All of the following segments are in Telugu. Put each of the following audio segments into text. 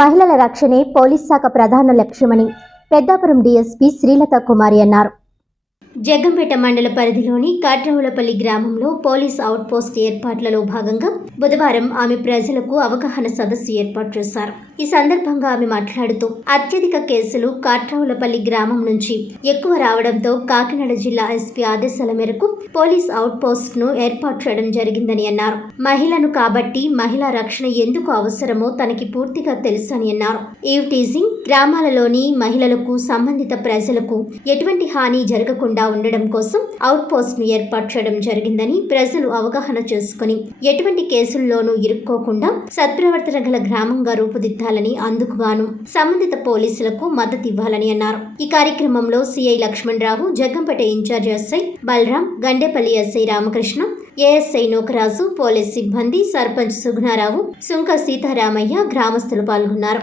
మహిళల రక్షణే పోలీస్ శాఖ ప్రధాన లక్ష్యమని పెద్దాపురం డీఎస్పీ శ్రీలత కుమారి అన్నారు. జగ్గంపేట మండల పరిధిలోని కాట్రవులపల్లి గ్రామంలో పోలీస్ అవుట్పోస్ట్ ఏర్పాట్లలో భాగంగా బుధవారం ఆమె ప్రజలకు అవగాహన సదస్సు ఏర్పాటు చేశారు. ఈ సందర్భంగా ఆమె మాట్లాడుతూ అత్యధిక కేసులు కాట్రవులపల్లి గ్రామం నుంచి ఎక్కువ రావడంతో కాకినాడ జిల్లా ఎస్పీ ఆదేశాల మేరకు పోలీస్ అవుట్పోస్ట్ను ఏర్పాటు చేయడం జరిగిందని అన్నారు. మహిళను కాబట్టి మహిళా రక్షణ ఎందుకు అవసరమో తనకి పూర్తిగా తెలుసని అన్నారు. ఈవ్ టీజింగ్ గ్రామాలలోని మహిళలకు సంబంధిత ప్రజలకు ఎటువంటి హాని జరగకుండా ఉండడం కోసం అవుట్ పోస్ట్ను ఏర్పాటు చేయడం జరిగిందని ప్రజలు అవగాహన చేసుకుని ఎటువంటి కేసుల్లోనూ ఇరుక్కోకుండా సత్ప్రవర్తన గల గ్రామంగా రూపుదిద్దాలని అందుకుగాను సంబంధిత పోలీసులకు మద్దతు ఇవ్వాలని అన్నారు ఈ కార్యక్రమంలో CI Lakshman Rao Jaggampeta in charge SI Balaram Gandepalli SI Ramakrishna ASI Nookaraju police సిబ్బంది సర్పంచ్ సుగుణారావు సుంక సీతారామయ్య గ్రామస్తులు పాల్గొన్నారు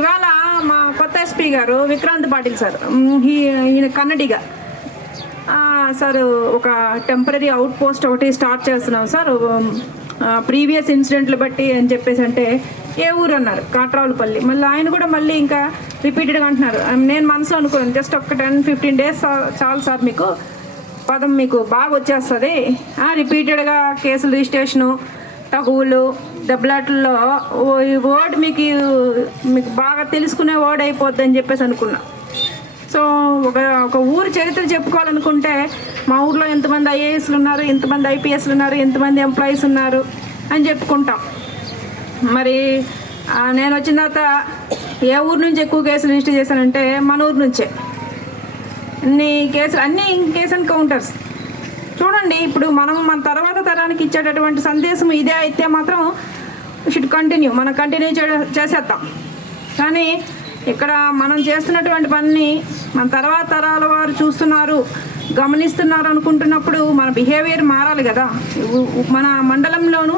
ఇవాళ మా కొత్త ఎస్పీ గారు విక్రాంత్ పాటిల్ సార్. ఈయన కన్నడిగా. సార్ ఒక టెంపరీ అవుట్ పోస్ట్ ఒకటి స్టార్ట్ చేస్తున్నాం సార్. ప్రీవియస్ ఇన్సిడెంట్లు బట్టి అని చెప్పేసి అంటే ఏ ఊరు అన్నారు? కాట్రావులపల్లి. మళ్ళీ ఆయన కూడా మళ్ళీ ఇంకా రిపీటెడ్గా అంటున్నారు. నేను మనసులో అనుకున్నాను జస్ట్ ఒక టెన్ ఫిఫ్టీన్ డేస్ చాలు సార్ మీకు. పదం మీకు బాగా వచ్చేస్తుంది. రిపీటెడ్గా కేసులు రిజిస్ట్రేషను తగువులు దెబ్బలాట్లలో ఓ- ఈ ఓడ్ మీకు మీకు బాగా తెలుసుకునే ఓడ్ అయిపోద్ది అని చెప్పేసి అనుకున్నా. సో ఒక ఒక ఊరి చరిత్ర చెప్పుకోవాలనుకుంటే మా ఊర్లో ఎంతమంది ఐఏఎస్లు ఉన్నారు ఎంతమంది ఐపీఎస్లు ఉన్నారు ఎంతమంది ఎంప్లాయీస్ ఉన్నారు అని చెప్పుకుంటాం. మరి నేను వచ్చిన తర్వాత ఏ ఊరు నుంచి ఎక్కువ కేసులు రిజిస్టర్ చేశానంటే మన ఊరు నుంచే. అన్ని కేసులు అన్ని కేసు ఎన్కౌంటర్స్ చూడండి ఇప్పుడు మనం మన తర్వాత తరానికి ఇచ్చేటటువంటి సందేశం ఇదే అయితే మాత్రం షుడ్ కంటిన్యూ మనం కంటిన్యూ చేసేద్దాం. కానీ ఇక్కడ మనం చేస్తున్నటువంటి పనిని మన తర్వాత తరాల వారు చూస్తున్నారు గమనిస్తున్నారు అనుకుంటున్నప్పుడు మన బిహేవియర్ మారాలి కదా. మన మండలంలోనూ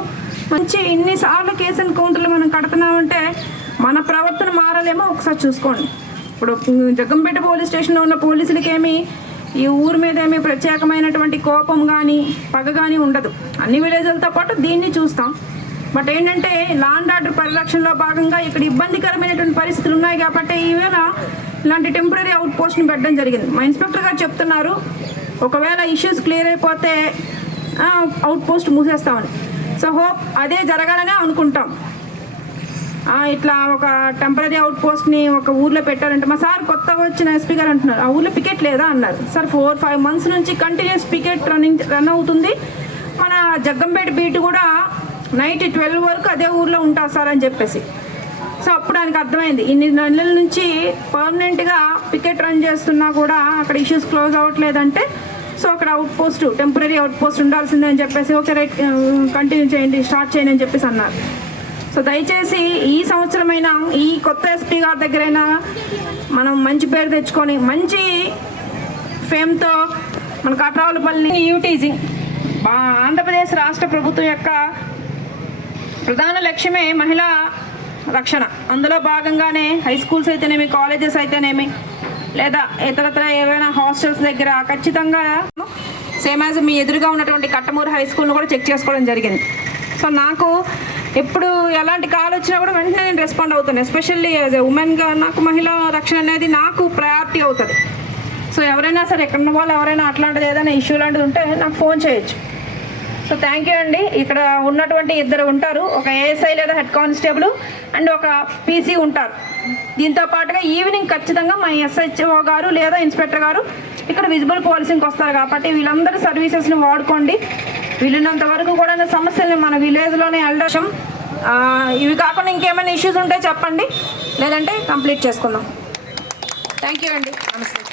మంచి ఇన్నిసార్లు కేసు ఎన్కౌంటర్లు మనం కడుతున్నామంటే మన ప్రవర్తన మారాలేమో ఒకసారి చూసుకోండి. ఇప్పుడు జగ్గంపేట పోలీస్ స్టేషన్లో ఉన్న పోలీసులకేమి ఈ ఊరి మీద ఏమీ ప్రత్యేకమైనటువంటి కోపం కానీ పగ కానీ ఉండదు. అన్ని విలేజ్లతో పాటు దీన్ని చూస్తాం. బట్ ఏంటంటే లాండ్ ఆర్డర్ పరిరక్షణలో భాగంగా ఇక్కడ ఇబ్బందికరమైనటువంటి పరిస్థితులు ఉన్నాయి కాబట్టి ఈవేళ ఇలాంటి టెంపరీ అవుట్ పోస్ట్ని పెట్టడం జరిగింది. మా ఇన్స్పెక్టర్ గారు చెప్తున్నారు ఒకవేళ ఇష్యూస్ క్లియర్ అయిపోతే అవుట్ పోస్ట్ మూసేస్తామని. సో హోప్ అదే జరగాలనే అనుకుంటాం. ఇట్లా ఒక టెంపరీ అవుట్ పోస్ట్ని ఒక ఊర్లో పెట్టారంటే మా సార్ కొత్తగా వచ్చిన ఎస్పీ గారు అంటున్నారు. ఆ ఊర్లో పికెట్ లేదా అన్నారు. సార్ ఫోర్ ఫైవ్ మంత్స్ నుంచి కంటిన్యూస్ పికెట్ రన్నింగ్ రన్ అవుతుంది. మన జగ్గంపేట బీట్ కూడా నైట్ ట్వెల్వ్ వరకు అదే ఊర్లో ఉంటా సార్ అని చెప్పేసి. సో అప్పుడు ఆయనకు అర్థమైంది. ఇన్ని నెలల నుంచి పర్మనెంట్గా పికెట్ రన్ చేస్తున్నా కూడా అక్కడ ఇష్యూస్ క్లోజ్ అవ్వట్లేదంటే సో అక్కడ out post temporary out post ఉండాల్సిందే అని చెప్పేసి ఓకే రైట్ కంటిన్యూ చేయండి స్టార్ట్ చేయండి అని చెప్పేసి అన్నారు. సో దయచేసి ఈ సంవత్సరమైనా ఈ కొత్త ఎస్పీ గారి దగ్గరైనా మనం మంచి పేరు తెచ్చుకొని మంచి ఫేమ్తో మన కట్రావులపల్లి యూటీజీ ఆంధ్రప్రదేశ్ రాష్ట్ర ప్రభుత్వం యొక్క ప్రధాన లక్ష్యమే మహిళా రక్షణ. అందులో భాగంగానే హై స్కూల్స్ అయితేనేమి కాలేజెస్ అయితేనేమి లేదా ఇతరత్ర ఏవైనా హాస్టల్స్ దగ్గర ఖచ్చితంగా సేమ్ యాజ్ మీ ఎదురుగా ఉన్నటువంటి కట్టమూరు హై స్కూల్ను కూడా చెక్ చేసుకోవడం జరిగింది. సో నాకు ఎప్పుడు ఎలాంటి కాల్ వచ్చినా కూడా వెంటనే నేను రెస్పాండ్ అవుతాను. ఎస్పెషల్లీ యాజ్ ఎ ఉమెన్గా నాకు మహిళా రక్షణ అనేది నాకు ప్రయారిటీ అవుతుంది. సో ఎవరైనా సరే ఎక్కడ ఉన్న వాళ్ళు ఎవరైనా అట్లాంటిది ఏదైనా ఇష్యూ లాంటిది ఉంటే నాకు ఫోన్ చేయొచ్చు. సో థ్యాంక్ యూ అండి. ఇక్కడ ఉన్నటువంటి ఇద్దరు ఉంటారు. ఒక ఏఎస్ఐ లేదా హెడ్ కానిస్టేబుల్ అండ్ ఒక పీసీ ఉంటారు. దీంతో పాటుగా ఈవినింగ్ ఖచ్చితంగా మా ఎస్హెచ్ఓ గారు లేదా ఇన్స్పెక్టర్ గారు ఇక్కడ విజిబుల్ పోలీసింగ్కి వస్తారు కాబట్టి వీళ్ళందరూ సర్వీసెస్ని వాడుకోండి. వీళ్ళున్నంత వరకు కూడా సమస్యల్ని మన విలేజ్లోనే వెళ్ళడం ఇవి కాకుండా ఇంకేమైనా ఇష్యూస్ ఉంటే చెప్పండి. లేదంటే కంప్లీట్ చేసుకుందాం. థ్యాంక్ యూ అండి. నమస్తే.